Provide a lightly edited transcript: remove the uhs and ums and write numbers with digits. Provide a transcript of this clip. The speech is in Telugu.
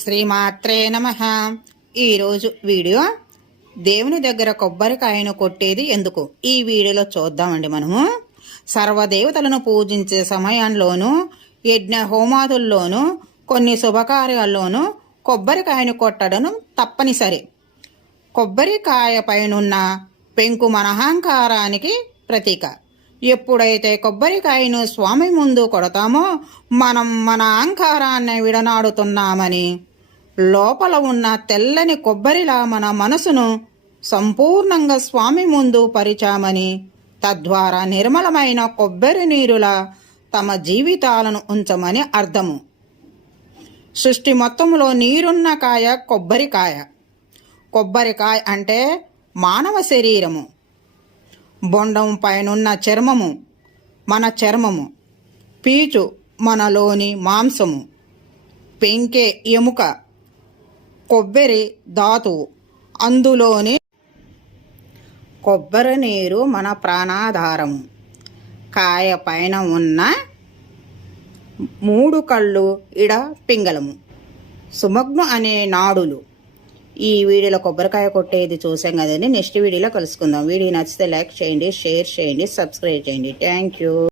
శ్రీమాత్రే నమః. ఈరోజు వీడియో దేవుని దగ్గర కొబ్బరికాయను కొట్టేది ఎందుకు ఈ వీడియోలో చూద్దామండి. మనము సర్వదేవతలను పూజించే సమయంలోనూ యజ్ఞ హోమాదుల్లోనూ కొన్ని శుభకార్యాల్లోనూ కొబ్బరికాయను కొట్టడం తప్పనిసరి. కొబ్బరికాయ పైనున్న పెంకు మన అహంకారానికి ప్రతీక. ఎప్పుడైతే కొబ్బరికాయను స్వామి ముందు కొడతామో మనం మన అహంకారాన్ని విడనాడుతున్నామని, లోపల ఉన్న తెల్లని కొబ్బరిలా మన మనసును సంపూర్ణంగా స్వామి ముందు పరిచామని, తద్వారా నిర్మలమైన కొబ్బరి నీరులా తమ జీవితాలను ఉంచమని అర్థము. సృష్టి మొత్తంలో నీరున్న కాయ కొబ్బరికాయ. కొబ్బరికాయ అంటే మానవ శరీరము. బొండం పైనున్న చర్మము మన చర్మము, పీచు మనలోని మాంసము, పెంకే ఎముక, కొబ్బరి ధాతువు, అందులోని కొబ్బరి నీరు మన ప్రాణాధారము. కాయ పైన ఉన్న 3 కళ్ళు ఇడ పింగళము, సుమగ్ను అనే నాడులు. ఈ వీడియోలో కొబ్బరికాయ కొట్టేది చూసాం కదండి. నెక్స్ట్ వీడియోలో కలుసుకుందాం. వీడియో నచ్చితే లైక్ చేయండి, షేర్ చేయండి, సబ్స్క్రైబ్ చేయండి. Thank you.